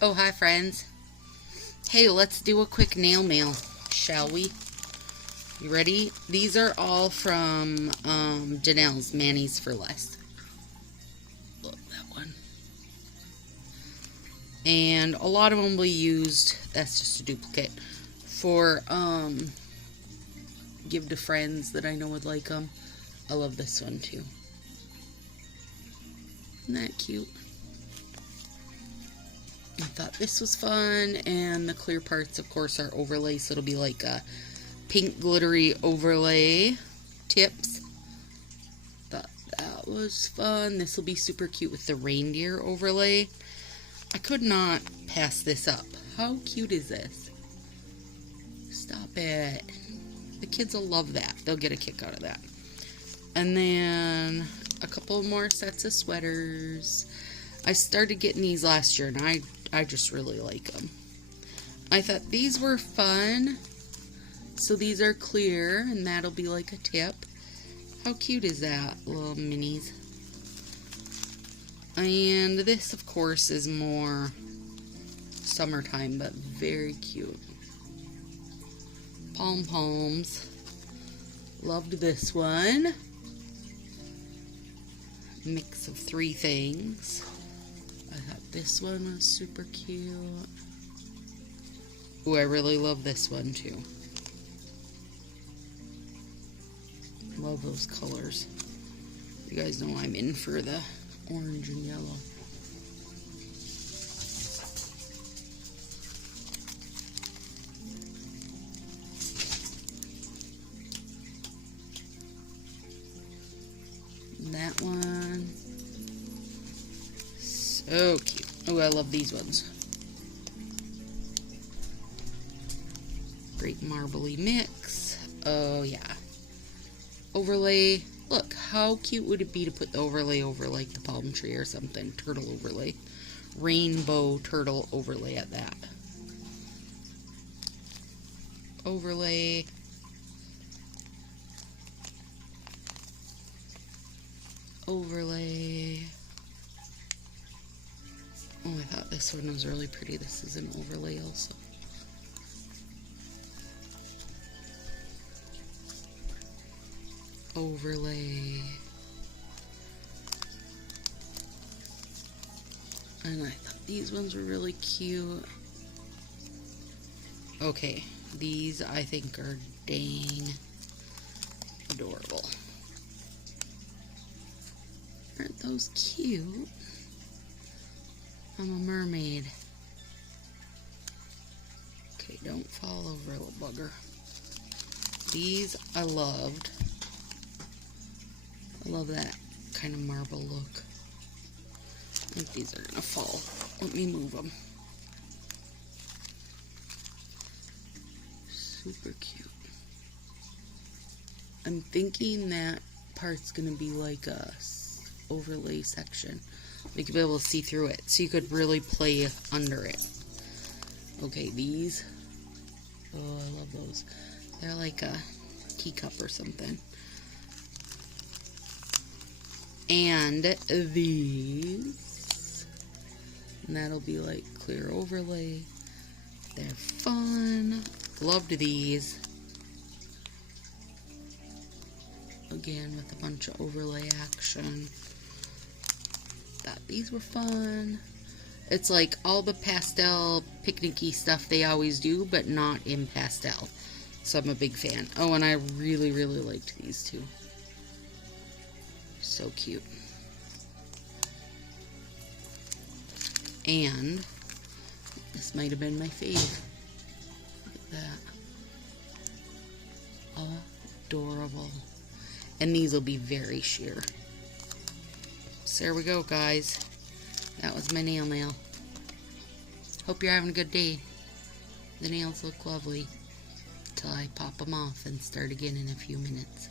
Oh, hi friends. Hey, let's do a quick nail mail, shall we? You ready? These are all from Janelle's Manny's for Less. Look, that one. And a lot of them will be used, that's just a duplicate, for give to friends that I know would like them. I love this one too. Isn't that cute? I thought this was fun, and the clear parts, of course, are overlay, so it'll be like a pink glittery overlay tips. Thought that was fun. This will be super cute with the reindeer overlay. I could not pass this up. How cute is this? Stop it. The kids will love that. They'll get a kick out of that. And then a couple more sets of sweaters. I started getting these last year, and I just really like them. I thought these were fun. So these are clear, and that'll be like a tip. How cute is that, little minis? And this, of course, is more summertime, but very cute. Pom-poms. Loved this one. Mix of 3 things. I thought this one was super cute. Ooh, I really love this one too. Love those colors. You guys know I'm in for the orange and yellow. And that one. So cute. Oh, I love these ones. Great marbly mix. Oh, yeah. Overlay. Look, how cute would it be to put the overlay over like the palm tree or something? Turtle overlay. Rainbow turtle overlay at that. Overlay. Overlay. Oh, I thought this one was really pretty. This is an overlay also. Overlay. And I thought these ones were really cute. Okay, these I think are dang adorable. Aren't those cute? I'm a mermaid. Okay, don't fall over, little bugger. These I loved. I love that kind of marble look. I think these are gonna fall. Let me move them. Super cute. I'm thinking that part's gonna be like a overlay section. Like you'll be able to see through it, so you could really play under it. Okay, these. Oh, I love those. They're like a teacup or something. And these. And that'll be like clear overlay. They're fun. Loved these. Again, with a bunch of overlay action. Thought these were fun. It's like all the pastel picnicky stuff they always do, but not in pastel. So I'm a big fan. Oh, and I really, really liked these too. So cute. And this might have been my fave. Look at that. Adorable. And these will be very sheer. So there we go, guys. That was my nail mail. Hope you're having a good day. The nails look lovely. Till I pop them off and start again in a few minutes.